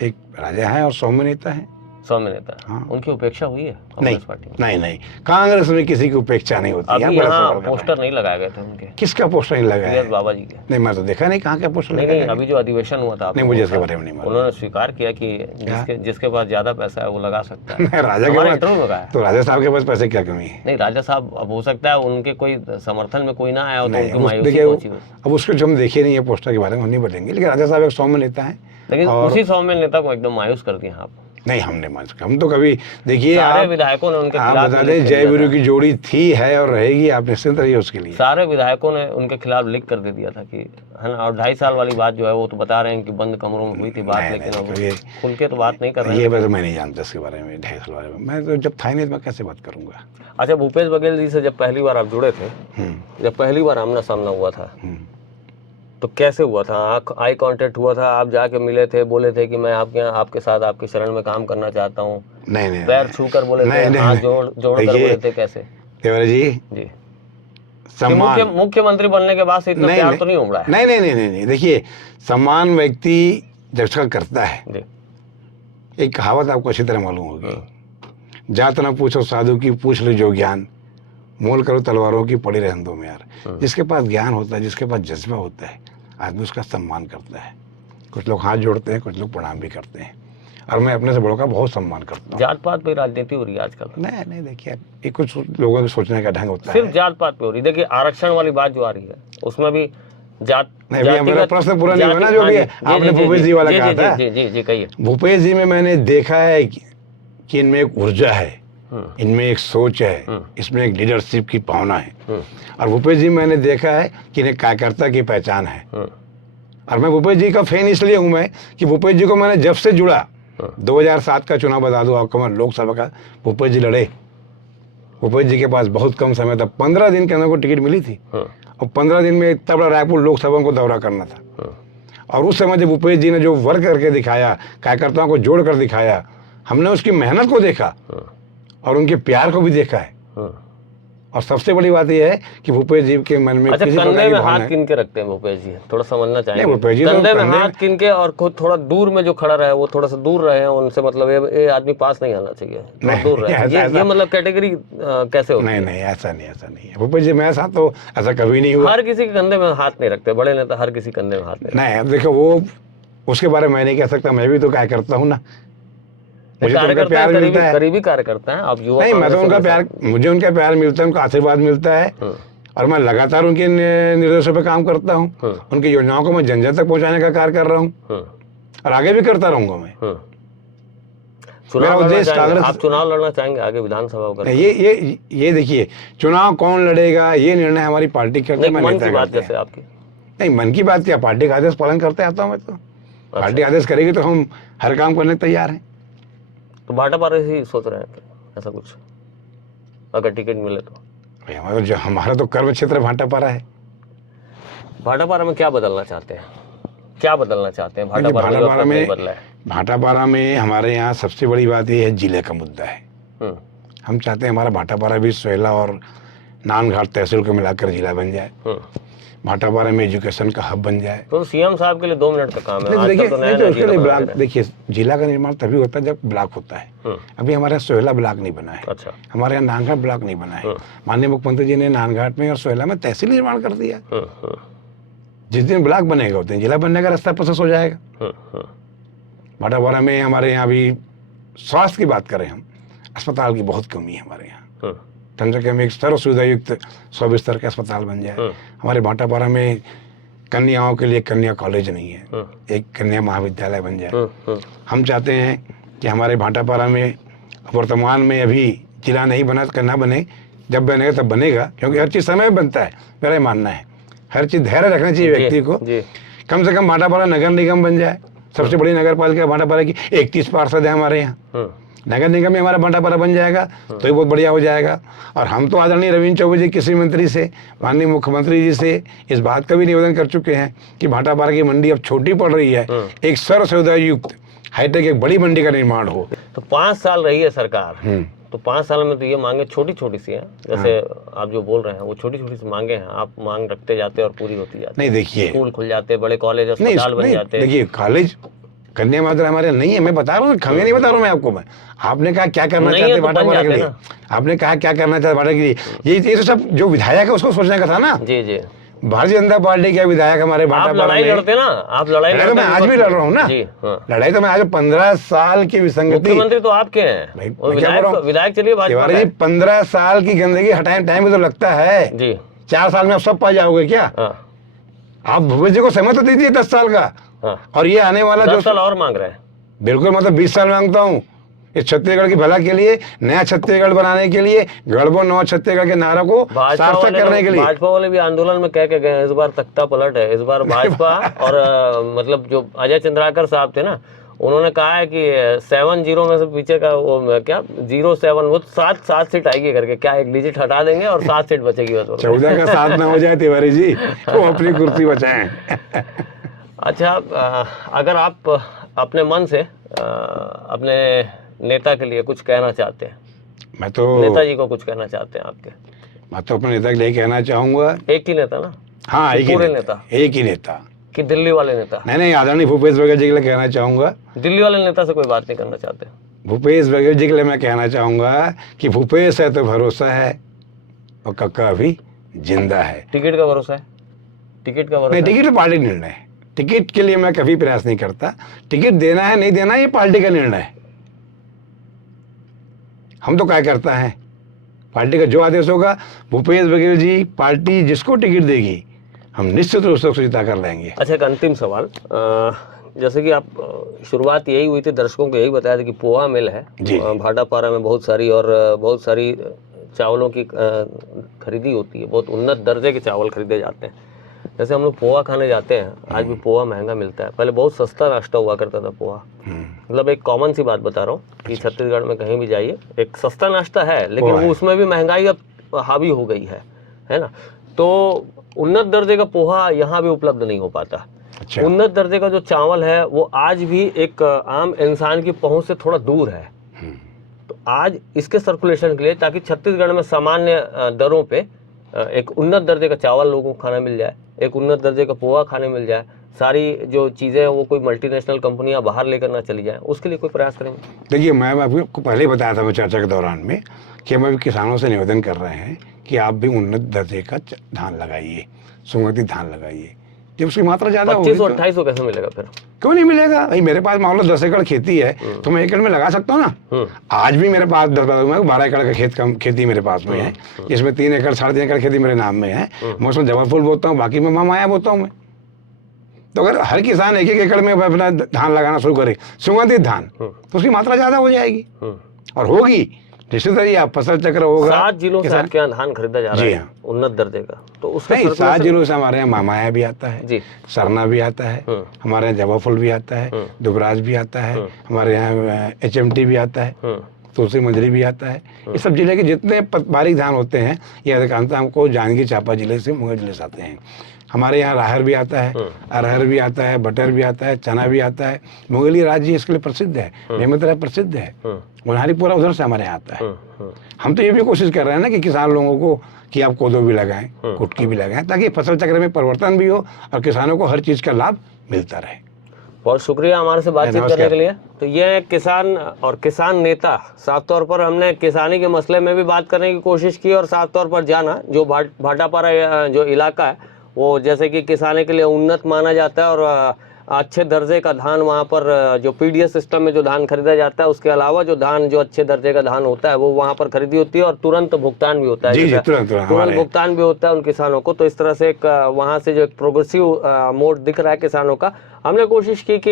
एक राजा है और सौम्य नेता है। सौम्य नेता। हाँ। उनकी उपेक्षा हुई है नहीं कांग्रेस पार्टी में? नहीं, कांग्रेस में किसी की उपेक्षा नहीं होती है। अभी बड़ा यहाँ सवाल कर रहे पोस्टर हैं। नहीं लगाए गए थे उनके, किसका पोस्टर नहीं लगा टीएस है? बाबा जी के? नहीं, मैं तो देखा नहीं कहाँ का पोस्टर नहीं लगा नहीं, है। अभी जो अधिवेशन हुआ था आपको नहीं, मुझे इसके पता? बारे में नहीं मालूम। उन्होंने स्वीकार किया कि जिसके पास ज्यादा पैसा है वो लगा सकता है। नहीं, राजा हमारे के इंटरव्यू में पास कहा है। तो राजा साहब के पास पैसे क्या कमी है? नहीं, राजा साहब अब हो सकता है उनके कोई समर्थन में कोई ना आया हो तो नहीं, उनकी मायूसी देखिए पहुंची हो। अब उसको जो हम देखे नहीं है पोस्टर के बारे में हम नहीं बोलेंगे, लेकिन राजा साहब एक सौम्य नेता है। लेकिन और उसी सौम्य नेता को एकदम मायूस कर दिया आप। नहीं, हमने मान हम तो कभी देखिए सारे आप विधायकों ने उनके आप खिलाफ बता लिख दें कर जय दिया वीरू था। की जोड़ी थी, है और रहेगी, आप निश्चिंत रहिए उसके लिए। सारे विधायकों ने उनके खिलाफ लिख कर दे दिया था कि है ना। और 2.5 साल वाली बात जो है वो तो बता रहे हैं कि बंद कमरों में हुई थी बात, नहीं, लेकिन अब ये खुल के तो बात नहीं कर रहे ये हैं। बात मैं नहीं जानता इसके बारे में, 2.5 साल बारे में। मैं तो जब था ही नहीं तो मैं कैसे बात करूंगा। अच्छा, भूपेश बघेल जी से जब पहली बार आप जुड़े थे, हम्म, जब पहली बार आमना सामना हुआ था, हम्म। तो कैसे हुआ था? आई कांटेक्ट हुआ था? आप जाके मिले थे, बोले थे कि मैं आपके यहाँ आपके साथ आपके शरण में काम करना चाहता हूँ? नहीं, पैर छू कर बोले थे? हाथ जोड़ कर बोले थे? कैसे? तिवारी जी, जी, कि सम्मान मुख्यमंत्री बनने के बाद से इतना प्यार तो नहीं उमड़ा है? नहीं, देखिए सम्मान व्यक्ति जब तक करता है, जी, एक कहावत आपको अच्छी तरह मालूम होगी, जात न पूछो साधु की पूछ लो जो ज्ञान, मोल करो तलवारों की पड़ी रहने में यार। जिसके पास ज्ञान होता है, जिसके पास जज्बा होता है, आदमी उसका सम्मान करता है। कुछ लोग हाथ जोड़ते हैं, कुछ लोग प्रणाम भी करते हैं, और मैं अपने से बड़ों का बहुत सम्मान करता हूँ। जात पात पे राजनीति हो रही है आजकल? नहीं, देखिए ये कुछ लोगों के सोचने का ढंग होता सिर्फ है। जात पात पे हो रही है। देखिए आरक्षण वाली बात जो आ रही है उसमें भी जात नहीं भैया, मेरा प्रश्न पूरा नहीं हुआ ना, जो भी आपने भूपेश जी वाला कहा था। जी कहिए। भूपेश जी में मैंने देखा है कि इनमें एक ऊर्जा है, इनमें एक सोच है, इसमें एक लीडरशिप की भावना है। और भूपेश जी मैंने देखा है कि इन्हें कार्यकर्ता की पहचान है। और मैं भूपेश जी का फैन इसलिए हूं मैं कि भूपेश जी को मैंने जब से जुड़ा, 2007 का चुनाव बता दूं आपको, मैं लोकसभा का भूपेश जी लड़े। भूपेश जी के पास बहुत कम समय था, 15 दिन के अंदर को टिकट मिली थी, और 15 दिन में इतना बड़ा रायपुर लोकसभा को दौरा करना था। और उस समय जब भूपेश जी ने जो वर्क करके दिखाया, कार्यकर्ताओं को जोड़ कर दिखाया, हमने उसकी मेहनत को देखा और उनके प्यार को भी देखा है। और सबसे बड़ी बात यह है कि भूपेश जी के मन में अच्छा, किसी कंधे प्रकार की में भावना हाथ है। किन के रखते हैं भूपेश जी? थोड़ा समझना चाहेंगे। नहीं, भूपेश जी तो कंधे में कंधे हाथ किन के, और खुद थोड़ा दूर में जो खड़ा रहे वो थोड़ा सा दूर रहे उनसे, मतलब ये आदमी पास नहीं आना चाहिए, थोड़ा नहीं, दूर रहे। ऐसा- ये मतलब कैटेगरी कैसे होती है? नहीं, ऐसा नहीं है भूपेश जी मेरे साथ तो ऐसा कभी नहीं हुआ। हर किसी के कंधे में हाथ नहीं रखते, बड़े नेता हर किसी कंधे में हाथ नहीं नहीं, अब देखो वो उसके बारे में मैं नहीं कह सकता, मैं भी तो क्या करता हूँ ना, मुझे तो उनका प्यार मिलता है। करीबी कार्यकर्ता है आप, युवा नहीं, मैं तो कांग्रेस उनका में प्यार, मुझे उनका प्यार मिलता है, उनका आशीर्वाद मिलता है, और मैं लगातार उनके निर्देशों पे काम करता हूँ। उनकी योजनाओं को मैं जन जन तक पहुँचाने का कार्य कर रहा हूँ, और आगे भी करता रहूंगा मैं। मेरा उद्देश्य कांग्रेस, आप चुनाव लड़ना चाहेंगे आगे विधानसभा का? ये देखिए, चुनाव कौन लड़ेगा ये निर्णय हमारी पार्टी करते हैं, मैं मन नेता की बात करते हैं। जैसे आपकी? नहीं, मन की बात क्या, पार्टी का आदेश पालन करते आता हूँ मैं तो। पार्टी आदेश करेगी तो हम हर काम करने को तैयार हैं। तो भाटापारा ही सोच रहे हैं ऐसा कुछ, अगर टिकट मिले तो? हमारा तो कर्म क्षेत्र भाटापारा है। भाटापारा में क्या बदलना चाहते हैं? क्या बदलना चाहते हैं भाटापारा में? बदला है भाटापारा में हमारे यहाँ सबसे बड़ी बात ये है, जिले का मुद्दा है। हम चाहते हैं हमारा भाटापारा भी सोयला और नानघाट तहसील को मिलाकर जिला बन जाए, भाटापारा में एजुकेशन का हब बन जाए। तो सीएम साहब के लिए 2 मिनट का काम है। देखिए उसके लिए ब्लॉक, देखिए जिला का निर्माण तभी होता है जब ब्लॉक होता है। अभी हमारे यहाँ सोयला ब्लॉक नहीं बना है। अच्छा, हमारे यहाँ नानघाट ब्लॉक नहीं बना है। माननीय मुख्यमंत्री जी ने नानघाट में और सोयला में तहसील निर्माण कर दिया। जिस दिन ब्लॉक बनेगा उस दिन जिला बनने का रास्ता प्रोसेस हो जाएगा। भाटापारा में हमारे यहाँ अभी स्वास्थ्य की बात करें, हम अस्पताल की बहुत कमी है हमारे यहाँ। कम से कम एक सर्व सुविधा युक्त 100 बिस्तर का अस्पताल बन जाए। हमारे भाटापारा में कन्याओं के लिए कन्या कॉलेज नहीं है, एक कन्या महाविद्यालय बन जाए। हम चाहते हैं कि हमारे भाटापारा में वर्तमान में अभी जिला नहीं बना तो ना बने, जब बनेगा तब बनेगा, क्योंकि हर चीज़ समय में बनता है। मेरा मानना है हर चीज धैर्य रखना चाहिए व्यक्ति को। जी कम से कम भाटापारा नगर निगम बन जाए, सबसे बड़ी नगर पालिका भाटापारा की, 31 पार्षद है हमारे यहाँ। नगर निगम में हमारा भाटापारा बन जाएगा तो ये बहुत बढ़िया हो जाएगा। और हम तो आदरणीय रविंद्र चौबे जी कृषि मंत्री से, माननीय मुख्यमंत्री जी से इस बात का भी निवेदन कर चुके हैं कि भाटापारा की मंडी अब छोटी पड़ रही है, एक सर्व सुविधा युक्त हाईटेक एक बड़ी मंडी का निर्माण हो। तो 5 साल रही है सरकार, तो 5 साल में तो ये मांगे छोटी छोटी सी हैं, जैसे आप जो बोल रहे हैं वो छोटी छोटी सी मांगे हैं, आप मांग रखते जाते और पूरी होती जाती। नहीं देखिए, स्कूल खुल जाते, बड़े कॉलेज अस्पताल बन जाते। देखिए कॉलेज कन्या मात्रा हमारे नहीं है, मैं बता रहा हूँ, खमे नहीं बता रहा हूँ मैं आपको। मैं आपने कहा क्या करना चाहते भाटापारा के लिए, आपने कहा क्या करना चाहते भाटा के लिए, ये तो सब जो विधायक है उसको सोचने का था ना। जी जी, भारतीय जनता पार्टी के विधायक हमारे भाटापारा में लड़ते ना, आप लड़ाई तो मैं आज भी लड़ रहा हूँ ना। लड़ाई तो मैं आज 15 साल की विसंगति, मुख्यमंत्री तो आपके हैं, विधायक चलिए तिवारी जी 15 साल की गंदगी हटाने टाइम भी तो लगता है जी। 4 साल में आप सब पा जाओगे क्या? आप भूपेश जी को समय तो दीजिए 10 साल का। और ये आने वाला 10 साल और मांग रहे हैं। बिल्कुल, मतलब 20 साल मांगता हूँ इस छत्तीसगढ़ की भला के लिए, नया छत्तीसगढ़ बनाने के लिए, गढ़बो नौ छत्तीसगढ़ के नारा को सार्थक करने के लिए। भाजपा वाले भी आंदोलन में कह के गए, इस बार तख्ता पलट है, इस बार भाजपा और मतलब जो अजय चंद्राकर साहब थे ना, उन्होंने कहा है कि 7-0 में से पीछे का वो क्या 07 वो 7 सीट आएगी करके, क्या एक डिजिट हटा देंगे और 7 सीट बचेगी। 14 का 7 ना हो जाए तिवारी जी, वो अपनी कुर्सी बचाएं। अच्छा, अगर आप अपने मन से अपने नेता के लिए कुछ कहना चाहते हैं, मैं तो नेताजी को कुछ कहना चाहते हैं आपके, मैं तो अपने नेता के लिए कहना चाहूंगा, एक ही नेता ना? हाँ, एक ही नेता कि दिल्ली वाले नेता? नहीं, आदरणीय भूपेश बघेल जी के लिए कहना चाहूंगा। दिल्ली वाले नेता से कोई बात नहीं करना चाहते? भूपेश बघेल जी के लिए मैं कहना चाहूंगा कि भूपेश है तो भरोसा है और कक्का अभी जिंदा है। टिकट का भरोसा है? टिकट का भरोसा नहीं, टिकट तो पार्टी निर्णय है, टिकट के लिए मैं कभी प्रयास नहीं करता। टिकट देना है नहीं देना ये पार्टी का निर्णय है। हम तो क्या करता है, पार्टी का जो आदेश होगा, भूपेश बघेल जी पार्टी जिसको टिकट देगी हम निश्चित रूप से उसको जिता कर लेंगे। अच्छा, एक अंतिम सवाल, जैसे कि आप शुरुआत यही हुई थी, दर्शकों को यही बताया था कि पोहा मिल है भाटापारा में बहुत सारी, और बहुत सारी चावलों की खरीदी होती है, बहुत उन्नत दर्जे के चावल खरीदे जाते हैं। जैसे हम लोग पोहा खाने जाते हैं, आज भी पोहा महंगा मिलता है, पहले बहुत सस्ता नाश्ता हुआ करता था पोहा। मतलब एक कॉमन सी बात बता रहा हूँ कि छत्तीसगढ़ में कहीं भी जाइए एक सस्ता नाश्ता है, लेकिन वो उसमें भी महंगाई अब हावी हो गई है ना। तो उन्नत दर्जे का पोहा यहाँ भी उपलब्ध नहीं हो पाता। अच्छा। उन्नत दर्जे का जो चावल है वो आज भी एक आम इंसान की पहुंच से थोड़ा दूर है। तो आज इसके सर्कुलेशन के लिए, ताकि छत्तीसगढ़ में सामान्य दरों पे एक उन्नत दर्जे का चावल लोगों को खाना मिल जाए, एक उन्नत दर्जे का पोहा खाने मिल जाए, सारी जो चीज़ें हैं वो कोई मल्टीनेशनल कंपनियां बाहर लेकर ना चली जाएं, उसके लिए कोई प्रयास करेंगे? देखिए, मैं आपको पहले ही बताया था मैं चर्चा के दौरान में कि हम अभी किसानों से निवेदन कर रहे हैं कि आप भी उन्नत दर्जे का धान लगाइए, सुगंधित धान लगाइए। जब उसकी मात्रा ज्यादा होगी 2500-2800 कैसे मिलेगा फिर? क्यों नहीं मिलेगा भाई, मेरे पास मान लो 10 एकड़ खेती है तो मैं एकड़ में लगा सकता हूँ ना। आज भी मेरे पास 12 एकड़ का खेती मेरे पास में है, जिसमें 3 एकड़ 3.5 एकड़ खेती मेरे नाम में है। मैं उसमें जवा फूल बोता हूँ, बाकी में माया बोता हूँ मैं। तो अगर हर किसान 1-1 एकड़ में अपना धान लगाना शुरू करे, सुगंधित धान, तो उसकी मात्रा ज्यादा हो जाएगी और होगी निश्चित ही। आप फसल चक्र होगा। 7 जिलों से आपके यहाँ धान खरीदा जा रहा है उन्नत दर्जे का, तो उसका नहीं 7 जिलों से हमारे यहाँ माया भी आता है जी, सरना भी आता है, हमारे यहाँ जवा फूल भी आता है, दुबराज भी आता है, हमारे यहाँ HMT भी आता है, तुलसी मंजरी भी आता है। ये सब जिले के जितने बारीक धान होते हैं ये अधिकांशतः हमको जांजगीर चांपा जिले से, मुंगेर जिले से आते हैं। हमारे यहाँ राहर भी आता है, अरहर भी आता है, बटर भी आता है, चना भी आता है। मुंगेली राज्य इसके लिए प्रसिद्ध है, बेमेतरा प्रसिद्ध है, उन्हारी पूरा उधर से हमारे यहाँ आता है। हम तो ये भी कोशिश कर रहे हैं ना कि किसान लोगों को कि आप कोदो भी लगाएं, कुटकी भी लगाएं, ताकि फसल चक्र में परिवर्तन भी हो और किसानों को हर चीज़ का लाभ मिलता रहे। बहुत शुक्रिया हमारे से बातचीत करने के लिए। तो ये किसान और किसान नेता, साफ तौर पर हमने किसानी के मसले में भी बात करने की कोशिश की और साफ तौर पर जाना जो भाटापारा जो इलाका है वो जैसे कि किसानी के लिए उन्नत माना जाता है और अच्छे दर्जे का धान वहाँ पर जो PDS सिस्टम में जो धान खरीदा जाता है, उसके अलावा जो धान जो अच्छे दर्जे का धान होता है वो वहाँ पर खरीदी होती है और तुरंत भुगतान भी होता है। तुरंत भुगतान भी होता है उन किसानों को। तो इस तरह से एक वहाँ से जो एक प्रोग्रेसिव मोड दिख रहा है किसानों का, हमने कोशिश की कि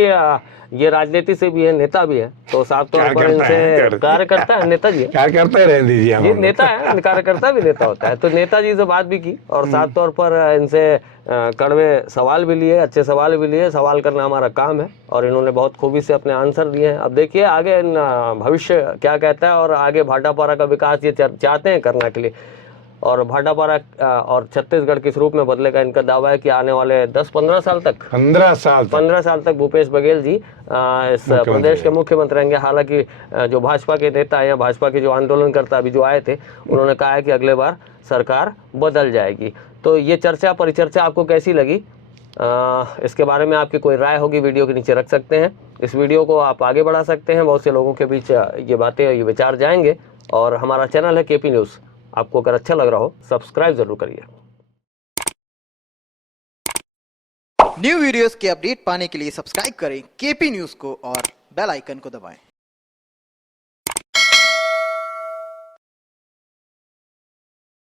ये राजनीति से भी है, नेता भी है, तो साफ तौर पर इनसे कार्यकर्ता है, नेता जी है, कार्यकर्ता ही रहने दीजिए, ये नेता है, कार्यकर्ता भी नेता होता है। तो नेताजी से बात भी की और साफ तौर पर इनसे कड़वे सवाल भी लिए, अच्छे सवाल भी लिए। सवाल करना हमारा काम है और इन्होंने बहुत खूबी से अपने आंसर दिए हैं। अब देखिए आगे भविष्य क्या कहता है और आगे भाटापारा का विकास ये चाहते हैं करने के लिए, और भाटापारा और छत्तीसगढ़ किस रूप में बदलेगा, इनका दावा है कि आने वाले 10-15 साल तक 15 साल तक भूपेश बघेल जी इस प्रदेश के मुख्यमंत्री रहेंगे। हालांकि जो भाजपा के नेता हैं या भाजपा के जो आंदोलनकर्ता अभी जो आए थे, उन्होंने कहा है कि अगले बार सरकार बदल जाएगी। तो ये चर्चा परिचर्चा आपको कैसी लगी, इसके बारे में आपकी कोई राय होगी वीडियो के नीचे रख सकते हैं। इस वीडियो को आप आगे बढ़ा सकते हैं, बहुत से लोगों के बीच ये बातें ये विचार जाएंगे। और हमारा चैनल है केपी न्यूज़, आपको अगर अच्छा लग रहा हो सब्सक्राइब जरूर करिए। न्यू वीडियोस के अपडेट पाने के लिए सब्सक्राइब करें केपी न्यूज़ को और बेल आइकन को दबाएं।